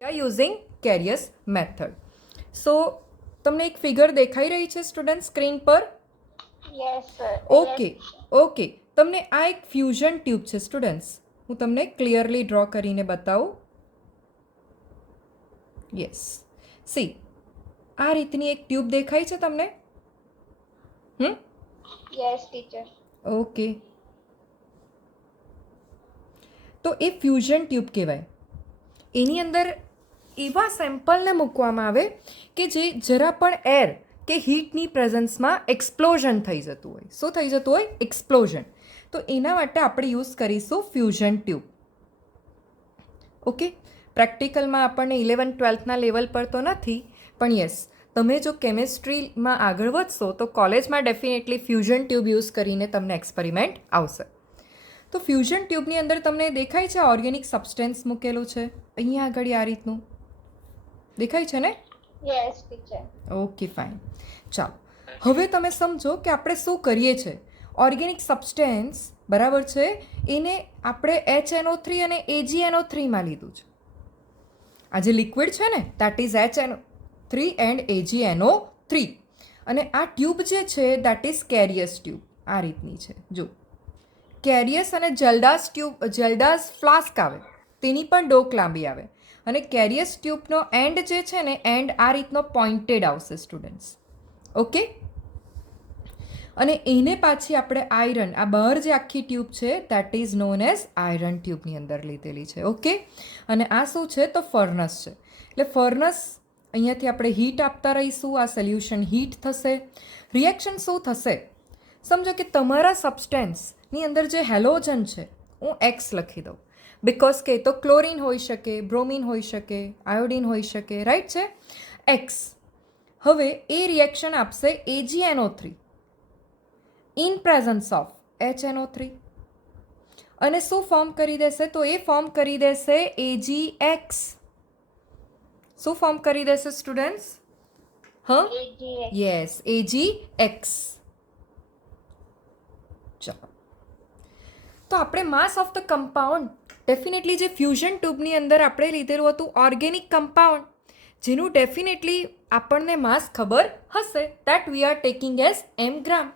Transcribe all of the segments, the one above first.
are using Carius method. So તમને એક figure દેખાઈ રહી છે સ્ટુડન્ટ સ્ક્રીન પર? Yes, sir. ઓકે તમને આ એક ફ્યુઝન ટ્યુબ છે સ્ટુડન્ટ્સ. હું તમને ક્લિયરલી ડ્રો કરીને બતાવું. યસ, સી આ રીતની એક ટ્યુબ દેખાય છે તમને? Yes, teacher. ઓકે, તો એ ફ્યુઝન ટ્યુબ કહેવાય. એની અંદર એવા સેમ્પલને મૂકવામાં આવે કે જે જરા પણ એર કે હીટની પ્રેઝન્સમાં એક્સપ્લોઝન થઈ જતું હોય. શું થઈ જતું હોય? એક્સપ્લોઝન. તો એના માટે આપણે યુઝ કરીશું ફ્યુઝન ટ્યુબ. ઓકે, પ્રેક્ટિકલમાં આપણને 11-12ના લેવલ પર તો નથી, પણ યસ, તમે જો કેમેસ્ટ્રીમાં આગળ વધશો તો કોલેજમાં ડેફિનેટલી ફ્યુઝન ટ્યુબ યુઝ કરીને તમને એક્સપેરિમેન્ટ આવશે. તો ફ્યુઝન ટ્યુબની અંદર તમને દેખાય છે ઓર્ગેનિક સબસ્ટેન્સ મૂકેલું છે અહીંયા આગળ આ રીતનું દેખાય છે ને? Yes, teacher. Okay, fine. ચાલો, હવે તમે સમજો કે આપણે શું કરીએ છીએ. ઓર્ગેનિક સબસ્ટેન્સ બરાબર છે, એને આપણે HNO3 અને AgNO3માં લીધું છે. આ જે લિક્વિડ છે ને that is HNO3 and AgNO3, અને આ ટ્યુબ જે છે દેટ ઇઝ કેરિયસ ટ્યુબ. આ રીતની છે જો. કેરિયસ અને જેલ્ડાસ ટ્યુબ, જેલ્ડાસ ફ્લાસ્ક આવે તેની પણ ડોક લાંબી આવે, અને કેરિયસ ટ્યુબનો એન્ડ જે છે ને એન્ડ આ રીતનો પોઇન્ટેડ આવશે સ્ટુડન્ટ્સ. ઓકે, અને એને પાછી આપણે આયરન, આ બહાર જે આખી ટ્યુબ છે that is known as iron ટ્યુબની અંદર લીધેલી છે. ઓકે, અને આ શું છે તો ફર્નસ છે. એટલે ફર્નસ અહીંયાથી આપણે હીટ આપતા રહીશું, આ સોલ્યુશન હીટ થશે. રિએક્શન શું થશે સમજો કે તમારા સબસ્ટેન્સની અંદર જે હેલોજન છે, હું એક્સ લખી દઉં બિકોઝ કે તો ક્લોરિન હોઈ શકે, બ્રોમિન હોઈ શકે, આયોડિન હોઈ શકે, રાઈટ છે, એક્સ. હવે એ રિએક્શન આપશે AgNO3 in presence of HNO3, અને શું ફોર્મ કરી દેશે તો એ ફોર્મ કરી દેશે AgX. શું ફોર્મ કરી દેશે સ્ટુડન્ટ્સ? હા, AgX. Yes, AgX. ચાલો, તો આપણે માસ ઓફ ધ કમ્પાઉન્ડ ડેફિનેટલી જે ફ્યુઝન ટ્યુબની અંદર આપણે લીધેલું હતું ઓર્ગેનિક કમ્પાઉન્ડ, જેનું ડેફિનેટલી આપણને માસ ખબર હશે, that we are taking as m gram.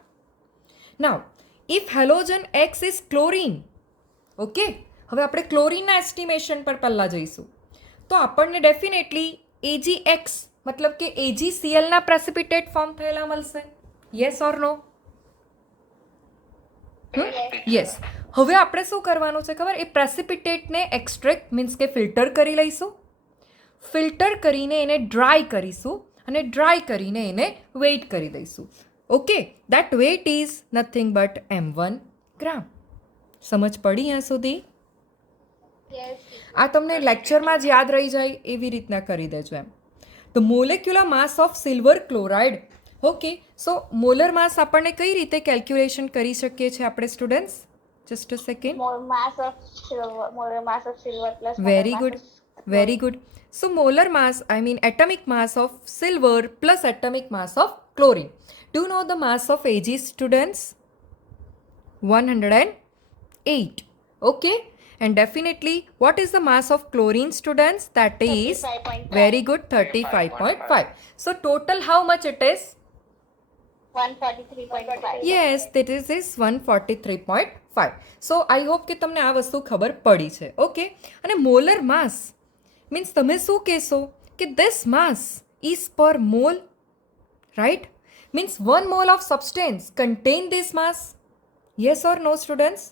Now if halogen x is chlorine, okay, હવે આપણે ક્લોરીનના એસ્ટિમેશન પર પહેલાં જઈશું. તો આપણને ડેફિનેટલી AgX મતલબ કે AgClના પ્રેસિપિટેટ ફોર્મ થયેલા મળશે. Yes or no? યસ. હવે આપણે શું કરવાનું છે ખબર? એ પ્રેસિપિટેટને એક્સ્ટ્રેક્ટ મીન્સ કે ફિલ્ટર કરી લઈશું. ફિલ્ટર કરીને એને ડ્રાય કરીશું, અને ડ્રાય કરીને એને વેઇટ કરી દઈશું. Okay, that weight is nothing but m1 gram. સમજ પડી ત્યાં સુધી? Yes. આ તમને લેક્ચરમાં જ યાદ રહી જાય એવી રીતના કરી દેજો એમ. The molecular mass of silver chloride. Okay, so molar mass આપણને કઈ રીતે કેલ્ક્યુલેશન કરી શકીએ છીએ આપણે students? Just a second. More mass of silver. More mass of silver plus. more Very mass good. of Very good. So molar mass, I mean atomic mass of silver plus atomic mass of chlorine. Do you know the mass of Ag students? 108. Okay. And definitely, what is the mass of chlorine students? That is 35.5. very good, 35.5. So total how much it is? 143.5. Yes, that is 143.5. So I hope કે તમને આ વસ્તુ ખબર પડી છે. Okay, અને molar માસ means તમે શું કહેશો કે this mass is per mole, right? Means 1 mole of substance contain this mass. Yes or no students?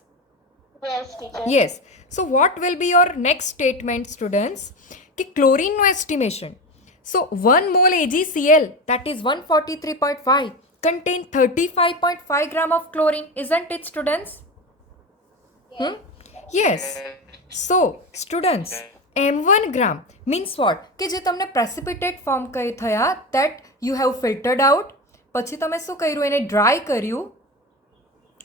Yes, teacher. Yes. So what will be your next statement students? कि chlorine no estimation. So 1 mole AgCl that is 143.5 contain 35.5 gram of chlorine, isn't it students? Yes. So students, m1 gram means what? કે જે તમને precipitate form થયા that you have filtered out, પછી તમે શું કર્યું? એને ડ્રાય કર્યું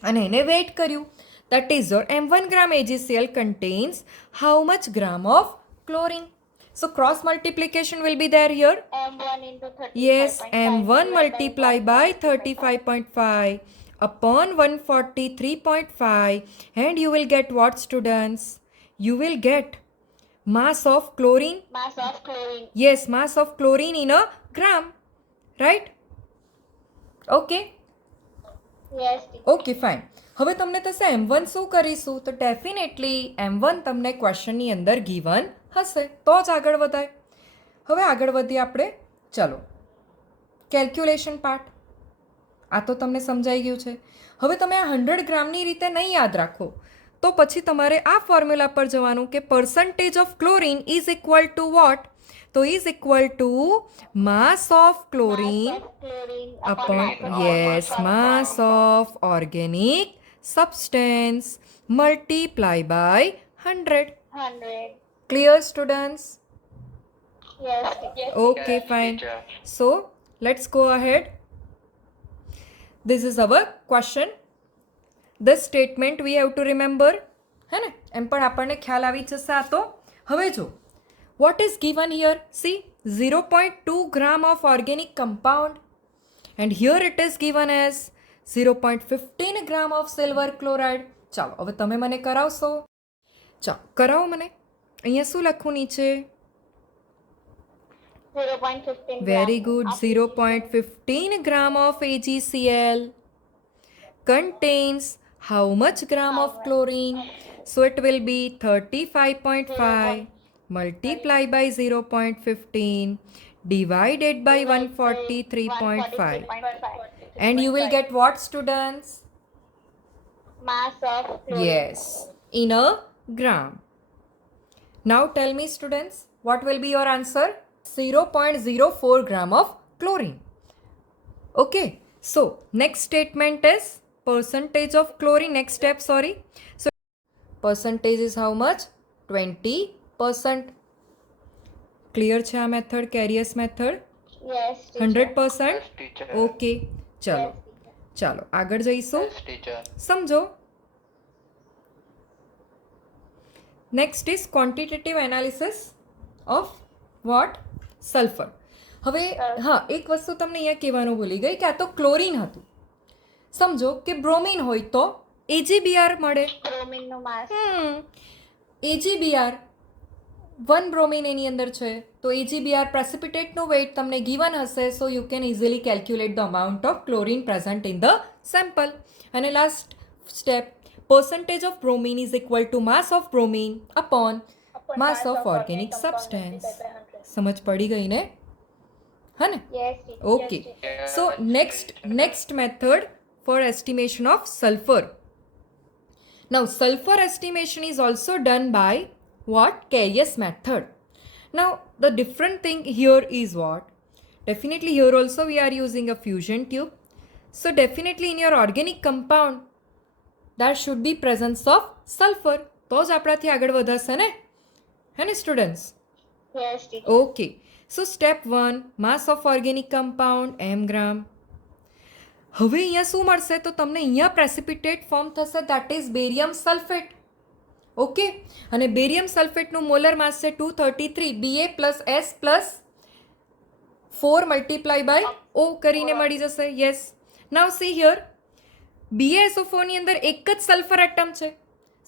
અને એને વેઇટ કર્યું. That is your m1 gram AgCl contains how much gram of chlorine? So cross multiplication will be there here. M1 into 35.5. Yes, m1 multiply by 35.5 upon 143.5, and you will get what students? You will get mass of chlorine. Mass of chlorine. Yes, mass of chlorine in a gram. Right? Okay. Yes, teacher. Okay fine. હવે તમને થશે M1 શું કરીશું? તો definitely M1 તમને ક્વેશ્ચનની અંદર given હશે તો જ આગળ વધાય. હવે આગળ વધીએ આપણે. ચલો કેલ્ક્યુલેશન પાર્ટ. આ તો તમને સમજાઈ ગયું છે. હવે તમે આ 100 ગ્રામની રીતે નહીં યાદ રાખો તો પછી તમારે આ ફોર્મ્યુલા પર જવાનું કે percentage of chlorine is equal to what? તો is equal to mass of chlorine Mass of chlorine upon mass of mass of organic substance multiply by 100. 100. Clear, students? Yes, teacher. Okay, fine. So let's go ahead. This is our question. This statement we have to remember. है ना? એમ પણ આપણને ખ્યાલ આવી જશે આ તો. હવે જો what is given here? See, 0.2 gram of organic compound, and here it is given as 0.15 gram of silver chloride. ચાલો હવે તમે મને કરાવશો. ચાલો કરાવો મને. અહીંયા શું લખવું નીચે? 0.15. Very good. 0.15 gram of AgCl contains how much gram of chlorine? So it will be 35.5 multiplied by 0.15 divided by 143.5. And you will get what, students? Mass of chlorine. Yes, in a gram. Now tell me, students, what will be your answer? 0.04 gram of chlorine. Okay, so next statement is percentage of chlorine. Next step, sorry. So percentage is how much? 20%. Clear છે આ method, Carrier's method? Yes, teacher. 100%? Yes, teacher. Okay, ચલો Yes, teacher. ચાલો આગળ જઈશું. Yes, teacher. સમજો. Next is quantitative analysis of what? Sulphur. હવે હા એક વસ્તુ તમને અહીંયા કહેવાનું ભૂલી ગઈ કે આ તો ક્લોરીન હતું. સમજો કે બ્રોમિન હોય તો AgBr મળે. Bromine નું mass. AgBr 1 બ્રોમિન એની અંદર છે તો AgBr પ્રેસિપિટેટનું વેઇટ તમને ગિવન હશે. So you can easily calculate the amount of chlorine present in the sample. અને last step, percentage of bromine is equal to mass of bromine upon mass of organic substance. સમજ પડી ગઈ ને? હા ને? Yes, teacher. Okay. Yes, teacher. So next method for estimation of sulfur. Now sulfur estimation is also done by what? Carrier's method. Now the different thing here is what? Definitely here also we are using a fusion tube. So definitely in your organic compound there should be presence of sulfur. તો જ આપણાથી આગળ વધાશે ને? હે ને students? Yes, teacher. Okay. So step 1, mass of organic compound m gram. હવે અહીંયા શું મળશે? તો તમને અહીંયા પ્રેસિપિટેટ ફોર્મ થશે, that is barium sulfate. Okay, અને બેરિયમ સલ્ફેટનું મોલર માસ છે 233. Ba plus S plus 4 multiply by O કરીને મળી જશે. Yes. Now C here, BaSO4 ની અંદર એક જ સલ્ફર એટમ છે.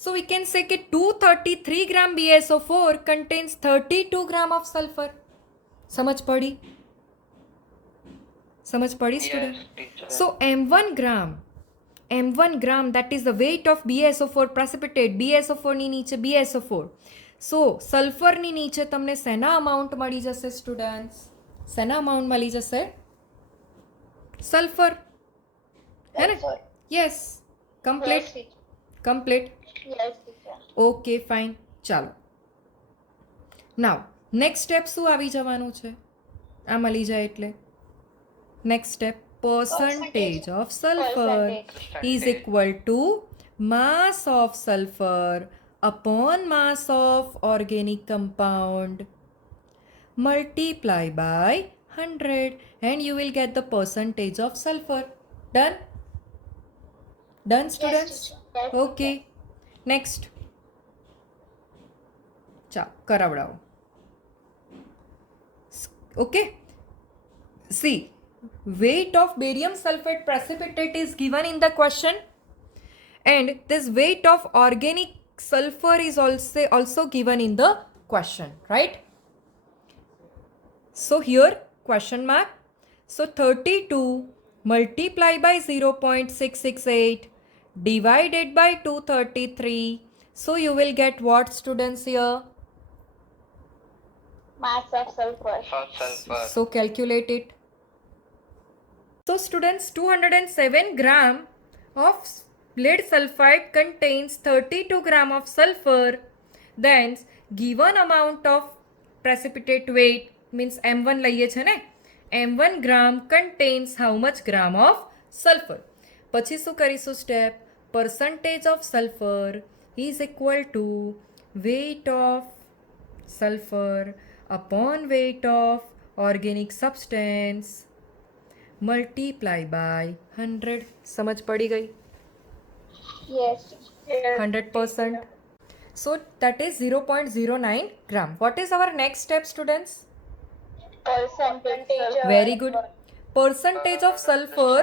સો વી કેન સે કે 233 ગ્રામ BaSO4 contains 32 gram of sulphur. સમજ પડી? સમજ પડી student? Yes, teacher. So m1 gram, that is the weight of BaSO4 precipitate. BaSO4 ની નીચે BaSO4. So સલ્ફર ની નીચે તમને શેના અમાઉન્ટ મળી જશે સ્ટુડન્ટ્સ? શેના અમાઉન્ટ મળી જશે? સલ્ફર. હે ને? Sulfur. Yes. Complete. Yes, teacher. Complete. Yes, teacher. Okay fine. ચાલો નાવ નેક્સ્ટ સ્ટેપ શું આવી જવાનું છે? આ મળી જાય એટલે next step, percentage of sulfur Percentage. is equal to mass of sulfur upon mass of organic compound multiply by 100 and you will get the percentage of sulfur. Done? Done, students? teacher. Yes, Okay. Next. ચાલો કરાવડાવો. Okay. See, weight of barium sulfate precipitate is given in the question, and this weight of organic sulfur is also given in the question, right? So here question mark. So 32 multiplied by 0.668 divided by 233. So you will get what, students, here? Mass of sulfur. So calculate it. So students, 207 gram of lead sulfide contains 32 gram of sulfur. Then given amount of precipitate weight means M1 લઈએ છે ને, M1 gram contains how much gram of sulfur. પછી શું કરીશું step? Percentage of sulfur is equal to weight of sulfur upon weight of organic substance multiply by 100. समझ पड़ी गई? Yes. 100%. So that is 0.09 gram. What is our next step, students? Percentage. Very good. Percentage of sulfur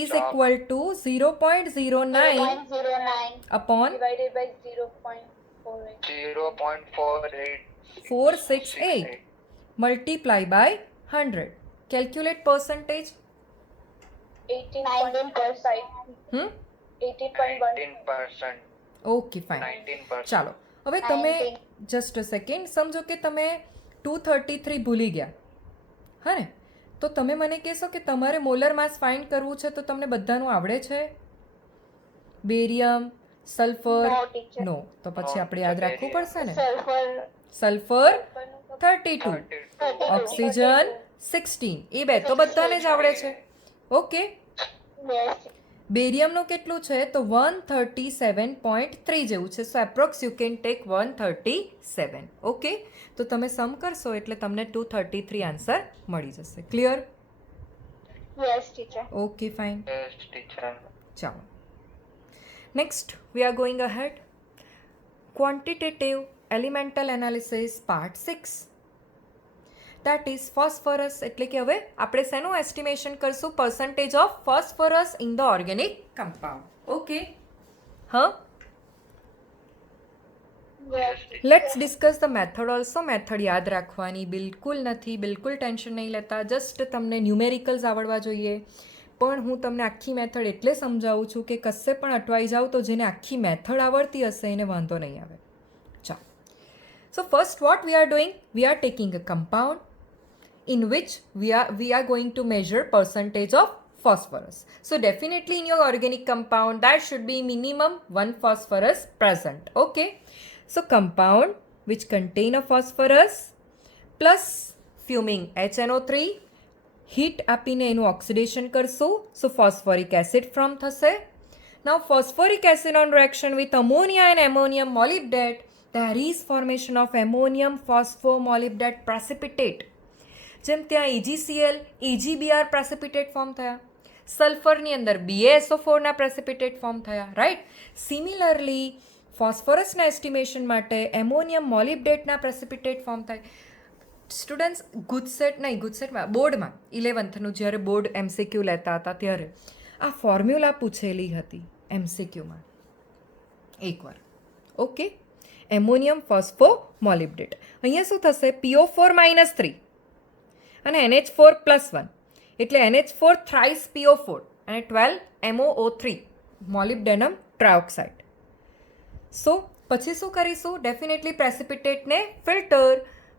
is equal to 0.09 0.09 upon divided by 0.48. 468 multiply by 100. Calculate percentage. 18.1%. 18.1%. Okay fine. ચાલો હવે તમે just a second સમજો કે તમે 233 ભૂલી ગયા, હા ને? તો તમે મને કહેશો કે તમારે મોલર માસ ફાઇન્ડ કરવું છે તો તમને બધાનું આવડે છે? Barium, sulphur? No, teacher. નો. તો પછી આપણે યાદ રાખવું પડશે ને. Sulfur. Sulphur 32, oxygen 16. એ બે તો બધાને જ આવડે છે. ઓકે. Yes. બેરિયમનું કેટલું છે? તો 137.3 જેવું છે. So approx you can take 137. Okay, તો તમે સમ કરશો એટલે તમને 233 આન્સર મળી જશે. Clear? Yes, teacher. Okay fine. ચાલો next we are going ahead. Quantitative elemental analysis part 6. That is phosphorus. એટલે કે હવે આપણે શેનું એસ્ટિમેશન કરશું? Percentage of phosphorus in the organic compound. Okay, હા. Yes. Let's discuss the method also. Method યાદ રાખવાની બિલકુલ નથી, બિલકુલ ટેન્શન નહીં લેતા. જસ્ટ તમને ન્યુમેરિકલ્સ આવડવા જોઈએ. પણ હું તમને આખી મેથડ એટલે સમજાવું છું કે કશે પણ અટવાઈ જાવ તો જેને આખી મેથડ આવડતી હશે એને વાંધો નહીં આવે. ચાલો. So first what we are doing? We are taking a compound in which we are going to measure percentage of phosphorus. So definitely in your organic compound there should be minimum 1 phosphorus present. Okay, so compound which contain a phosphorus plus fuming HNO3 heat આપીને એનું oxidation કરશું. So phosphoric acid form થશે. Now phosphoric acid on reaction with ammonia and ammonium molybdate, there is formation of ammonium phosphomolybdate precipitate. જેમ ત્યાં AgCl, AgBr પ્રેસિપિટેટ form થયા, સલ્ફરની અંદર BaSO4ના પ્રેસિપિટેટ form થયા, right? Similarly ફોસ્ફરસના estimation માટે એમોનિયમ મોલિબ્ડેટના પ્રેસિપિટેટ ફોર્મ થાય. Students ગુજસેટમાં બોર્ડમાં 11thનું જ્યારે બોર્ડ MCQ લેતા હતા ત્યારે આ ફોર્મ્યુલા પૂછેલી હતી MCQમાં એકવાર. Okay, ammonium phosphomolybdate. અહીંયા શું થશે? PO4-3 અને NH4+1 એટલે NH4 થ્રાઇસ PO4 અને 12 MOO3 મોલિબ્ડેનમ ટ્રાયોક્સાઇડ. સો પછી શું કરીશું? ડેફિનેટલી પ્રેસિપિટેટને ફિલ્ટર,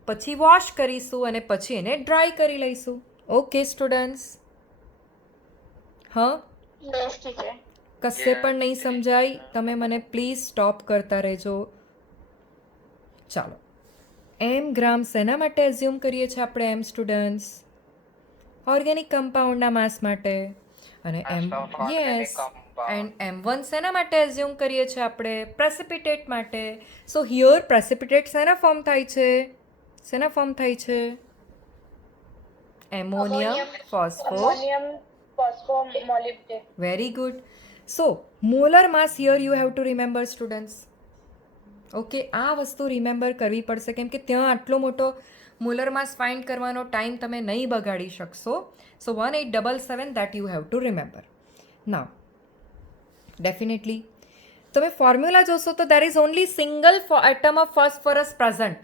પછી વોશ કરીશું અને પછી એને ડ્રાય કરી લઈશું. Okay students? હા, Yes, teacher. કશે પણ નહીં સમજાય તમે મને પ્લીઝ સ્ટોપ કરતા રહેજો. ચાલો, એમ ગ્રામ શેના માટે એઝ્યુમ કરીએ છીએ આપણે? એમ સ્ટુડન્ટ્સ ઓર્ગેનિક કમ્પાઉન્ડના માસ માટે. અને એમ યસ, એન્ડ M1 શેના માટે એઝ્યુમ કરીએ છીએ આપણે? પ્રેસિપિટેટ માટે. સો હિયર પ્રેસિપિટેટ શેના ફોર્મ થાય છે? શેના ફોર્મ થાય છે? Ammonium phospho. Ammonium phosphomolybdate. Very good. So molar mass here you have to remember students. Okay, આ વસ્તુ રિમેમ્બર કરવી પડશે કેમ કે ત્યાં આટલો મોટો મોલર માસ ફાઇન્ડ કરવાનો ટાઈમ તમે નહીં બગાડી શકશો. સો 1877 that you have to remember. Now definitely તમે ફોર્મ્યુલા જોશો તો there is only single atom of phosphorus present.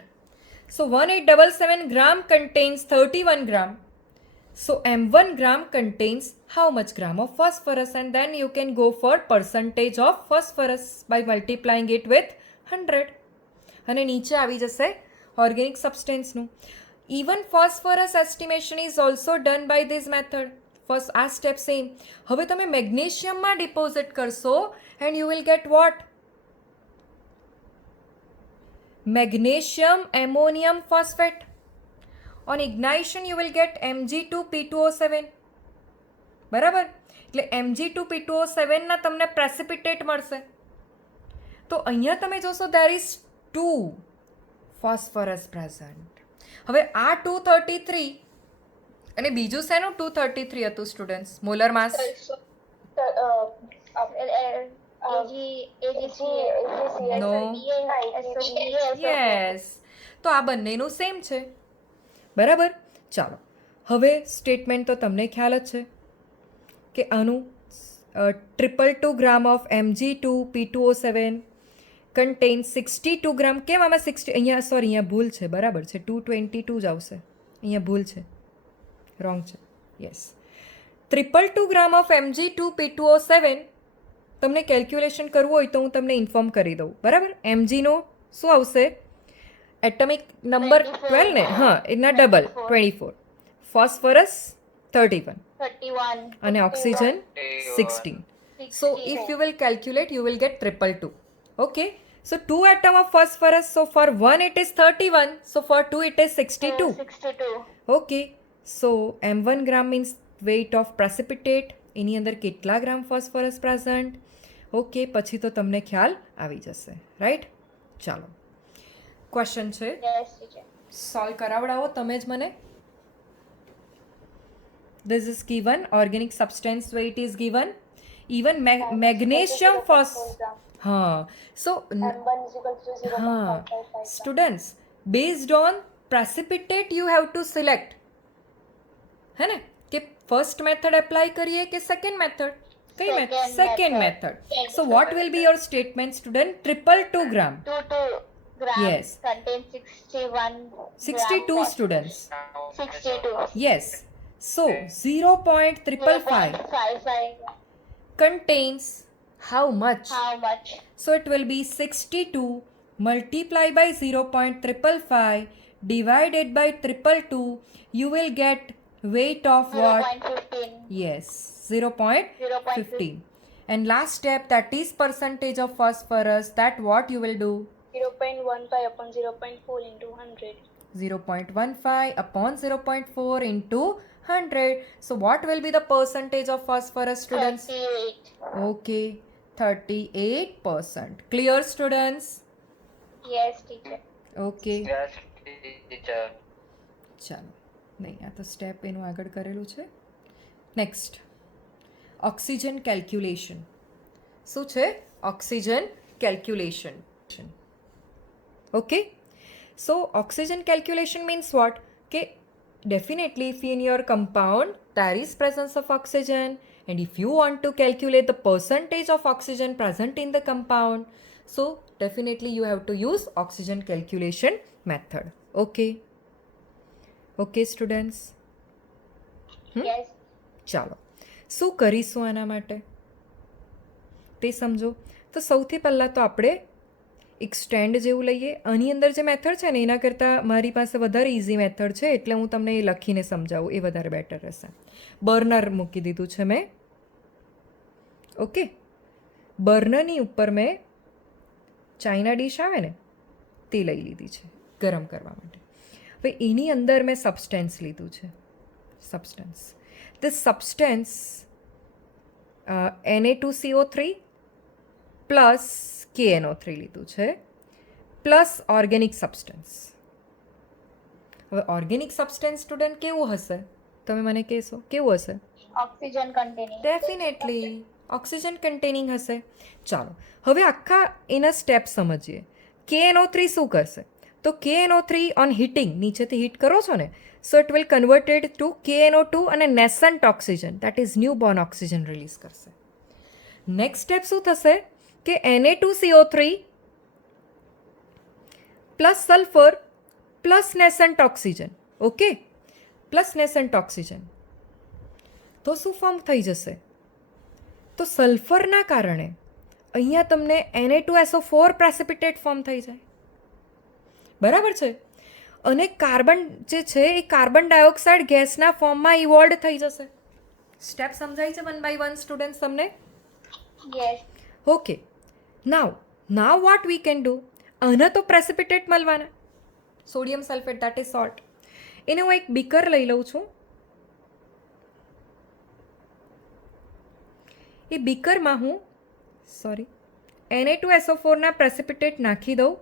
So 1877 gram contains 31 gram. So M1 gram contains how much gram of phosphorus? And then you can go for percentage of phosphorus by multiplying it with 100. અને નીચે આવી જશે organic સબસ્ટેન્સનું. Even phosphorus estimation is also done by this method. First આ step same. હવે તમે મેગ્નેશિયમમાં deposit કરશો and you will get what? Magnesium ammonium phosphate. On ignition you will get Mg2P2O7. બરાબર? એટલે Mg2P2O7 ના તમને પ્રેસિપિટેટ મળશે. તો અહીંયા તમે જોશો there is 2 phosphorus present. હવે આ 233 અને બીજું શેનું 233 હતું સ્ટુડન્ટ્સ? મોલર માસ. No. યસ. તો આ બંનેનું સેમ છે. બરાબર? ચાલો હવે સ્ટેટમેન્ટ તો તમને ખ્યાલ જ છે કે આનું 222 ગ્રામ ઓફ Mg2P2O7 contains 62 ગ્રામ. કેમ આમાં 60? અહીંયા સોરી, અહીંયા ભૂલ છે. બરાબર છે, 222 જ આવશે. અહીંયા ભૂલ છે, રોંગ છે. Yes, 222 gram of Mg2P2O7. તમને કેલ્ક્યુલેશન કરવું હોય તો હું તમને ઇન્ફોર્મ કરી દઉં. બરાબર? એમજીનો શું આવશે? એટમિક નંબર 12 ને? હા, એના ડબલ 24. ફોસ્ફરસ 31 અને oxygen 16. So if you will calculate, you will get 222. Okay, so 2 atom of phosphorus. So for 1 it is 31. So for 2 it is 62. Okay, so M1 gram means weight of precipitate. એની અંદર કેટલા gram phosphorus present? Okay, પછી તો તમને ખ્યાલ આવી જશે. Right? ચાલો, question છે, સોલ્વ કરાવડાવો તમે જ મને. This is given. Organic substance weight is given. Even magnesium हाँ, so हाँ students, based on precipitate you have to select, है ना, कि first method apply करिए कि second method? कई method? Second method. So what will be your statement, student? 222 gram. 2 gram. Yes. Contains 62 students. 62. Yes. So 0.555 contains how much? How much? So it will be 62 multiplied by 0.555 divided by 222. You will get weight of what? 0.15. Yes, 0.15. And last step, that is percentage of phosphorus. That what you will do? 0.15 upon 0.4 into 100. 0.15 upon 0.4 into 100. So what will be the percentage of phosphorus, students? 38. Okay, 38%. Clear, students? Yes, teacher. Okay. Yes, teacher. ચાલો, નહીં, આ તો step એનું આગળ કરેલું છે. Next, oxygen calculation. શું છે? Oxygen calculation. Okay, so oxygen calculation means what? કે definitely if in your compound there is presence of oxygen, and if you want to calculate the percentage of oxygen present in the compound, so definitely you have to use oxygen calculation method. Okay, okay students? Yes. ચાલો, શું કરીશું આના માટે તે સમજો. તો સૌથી પહેલાં તો આપણે એક સ્ટેન્ડ જેવું લઈએ. આની અંદર જે મેથડ છે ને એના કરતાં મારી પાસે વધારે ઇઝી મેથડ છે, એટલે હું તમને એ લખીને સમજાવું, એ વધારે બેટર રહેશે. બર્નર મૂકી દીધું છે મેં. ઓકે, બર્નરની ઉપર મેં ચાઇના ડીશ આવે ને તે લઈ લીધી છે ગરમ કરવા માટે. હવે એની અંદર મેં સબસ્ટેન્સ લીધું છે. Substance, this substance Na2CO3 plus KNO3 લીધું છે, પ્લસ ઓર્ગેનિક સબસ્ટન્સ. હવે ઓર્ગેનિક સબસ્ટન્સ સ્ટુડન્ટ કેવું હશે? તમે મને કહેશો કેવું હશે? Oxygen containing. Definitely oxygen containing હશે. ચાલો, હવે આખા એના સ્ટેપ સમજીએ. KNO3 શું કરશે? તો KNO3 ઓન હીટિંગ, નીચેથી હીટ કરો છો ને, so it will converted to KNO2 અને nascent oxygen, that is new born oxygen release કરશે. નેક્સ્ટ સ્ટેપ શું થશે? કે Na2CO3 plus sulphur plus nascent oxygen. Okay, plus nascent oxygen. તો શું ફોર્મ થઈ જશે? તો સલ્ફરના કારણે અહીંયા તમને Na2SO4 પ્રેસિપિટેટ ફોર્મ થઈ જાય. બરાબર છે. અને કાર્બન જે છે એ કાર્બન ડાયોક્સાઇડ ગેસના ફોર્મમાં ઇવોલ્વ થઈ જશે. સ્ટેપ સમજાય છે 1 by 1 સ્ટુડન્ટ્સ તમને? Yes. Okay, now what we can do? આના તો પ્રેસિપિટેટ મળવાના, sodium sulphate that is salt. એને હું એક બીકર લઈ લઉં છું. એ બીકરમાં હું Na2SO4 પ્રેસિપિટેટ નાખી દઉં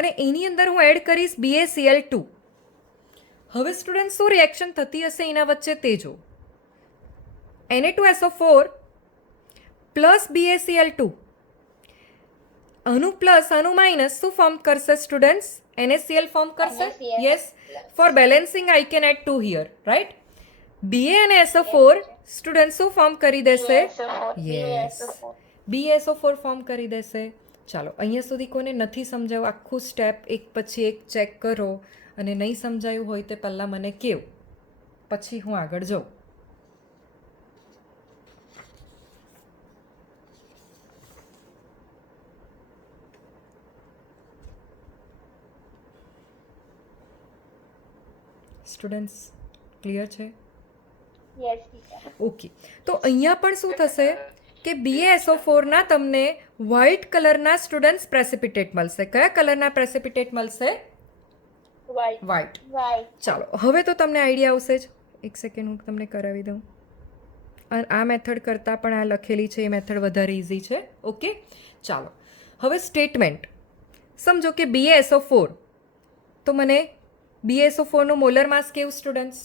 અને એની અંદર હું એડ કરીશ BaCl2. હવે સ્ટુડન્ટ શું રિએક્શન થતી હશે એના વચ્ચે તે જો. Na2SO4 પ્લસ BaCl2, આનું પ્લસ આનું માઇનસ શું ફોર્મ કરશે સ્ટુડન્ટ્સ? NaCl ફોર્મ કરશે. NaCl. Yes, for balancing I can add 2 here, right? Ba અને SO4 સ્ટુડન્ટ શું ફોર્મ કરી દેશે? યસ, BaSO4 ફોર્મ કરી દેશે. ચાલો, અહીંયા સુધી કોને નથી સમજાયું આખું સ્ટેપ એક પછી એક ચેક કરો, અને નહીં સમજાયું હોય તે પહેલાં મને કહો, પછી હું આગળ જાઉં. સ્ટુડન્ટ્સ ક્લિયર છે? Yes, teacher. ઓકે, તો અહીંયા પણ શું થશે કે BaSO4 તમને વ્હાઇટ કલરના સ્ટુડન્ટ્સ પ્રેસિપિટેટ મળશે. કયા કલરના પ્રેસિપિટેટ મળશે? White. વ્હાઇટ. White. ચાલો, હવે તો તમને આઈડિયા આવશે જ. એક સેકન્ડ હું તમને કરાવી દઉં. આ મેથડ કરતાં પણ આ લખેલી છે એ મેથડ વધારે ઇઝી છે. ઓકે, ચાલો હવે સ્ટેટમેન્ટ સમજો કે BaSO4, તો મને BaSO4નું મોલર માસ કેવું students?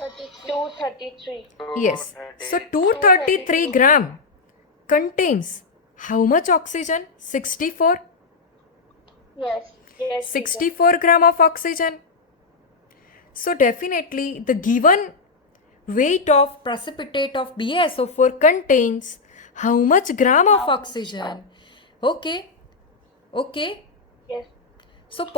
233. Yes. So 233 gram contains how much oxygen? 64. Yes. Yes. 64 gram of oxygen. So definitely the given weight of precipitate of BaSO4 contains how much gram of oxygen? Okay. Okay. Yes. So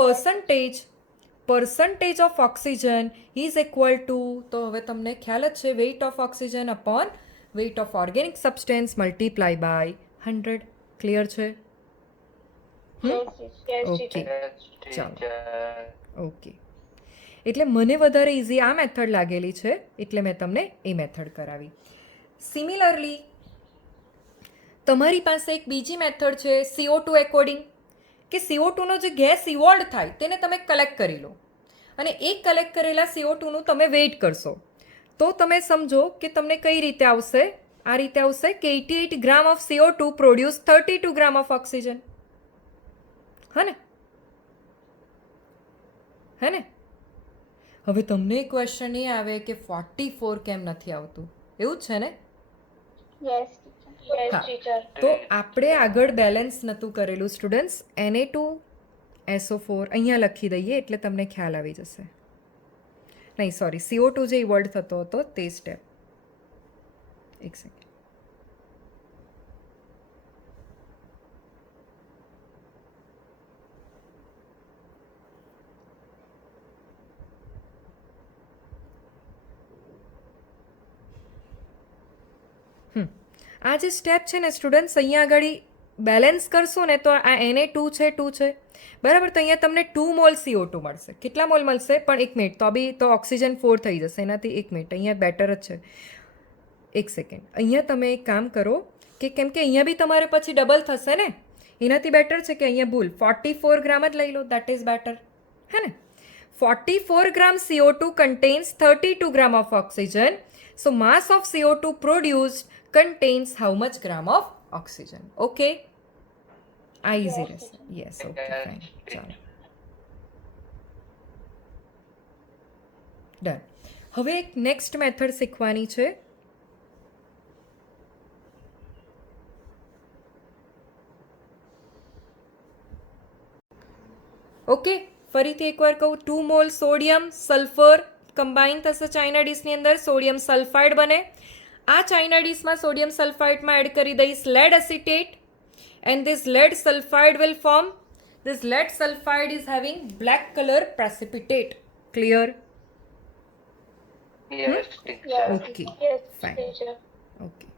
percentage of oxygen is equal to, તો હવે તમને ખ્યાલ જ છે, weight of oxygen upon weight of organic substance multiply by 100. Clear છે? Yes. Yes. Okay, teacher. ચાલો. Okay, એટલે મને વધારે ઇઝી આ મેથડ લાગેલી છે એટલે મેં તમને એ મેથડ કરાવી. સિમિલરલી તમારી પાસે એક બીજી મેથડ છે CO2 એકોર્ડિંગ, કે CO2નો જે ગેસ ઇવોલ્વ થાય તેને તમે કલેક્ટ કરી લો અને એક કલેક્ટ કરેલા CO2નું તમે વેઇટ કરશો, તો તમે સમજો કે તમને કઈ રીતે આવશે? આ રીતે આવશે કે 88 gram of CO2 produce 32 gram of oxygen. હા ને? હવે તમને ક્વેશ્ચન એ આવે કે 44 કેમ નથી આવતું? એવું જ છે ને? Yes. teacher. Yes, હા. teacher. તો આપણે આગળ બેલેન્સ નહોતું કરેલું સ્ટુડન્ટ્સ. Na2SO4 અહીંયા લખી દઈએ એટલે તમને ખ્યાલ આવી જશે. નહીં, સોરી, CO2 જે ઇવોલ્વ થતો હતો તે સ્ટેપ. એક સેકન્ડ. આ જે સ્ટેપ છે ને સ્ટુડન્ટ્સ, અહીંયા આગળ બેલેન્સ કરશો ને તો આ Na2 છે, 2 છે, બરાબર? તો અહીંયા તમને 2 મોલ CO2 મળશે. કેટલા મોલ મળશે? પણ એક મિનિટ, તો ઓક્સિજન 4 થઈ જશે એનાથી. એક મિનિટ, અહીંયા બેટર જ છે. એક સેકન્ડ, અહીંયા તમે એક કામ કરો કે કેમ કે અહીંયા બી તમારે પછી ડબલ થશે ને, એનાથી બેટર છે કે અહીંયા ભૂલ 44 ગ્રામ જ લઈ લો, દેટ ઇઝ બેટર. હે ને? 44 ગ્રામ CO2 contains 32 gram of oxygen. So mass of CO2 produced contains how much gram of oxygen? Okay? આ easy રહેશે. Yes, okay, fine. ચાલો. ડન. હવે એક નેક્સ્ટ મેથડ શીખવાની છે. ઓકે, ફરીથી એકવાર કહું, 2 મોલ સોડિયમ સલ્ફર કમ્બાઈન થશે ચાઇના ડીશની અંદર, સોડિયમ સલ્ફાઇડ બને. આ ચાઇના ડીશમાં સોડિયમ સલ્ફાઇડમાં એડ કરી દઈશ lead acetate, and this lead sulphide will form This lead sulfide is having black color precipitate. Clear? Yes, teacher. Yes. Okay. Yes, Fine. teacher. Okay.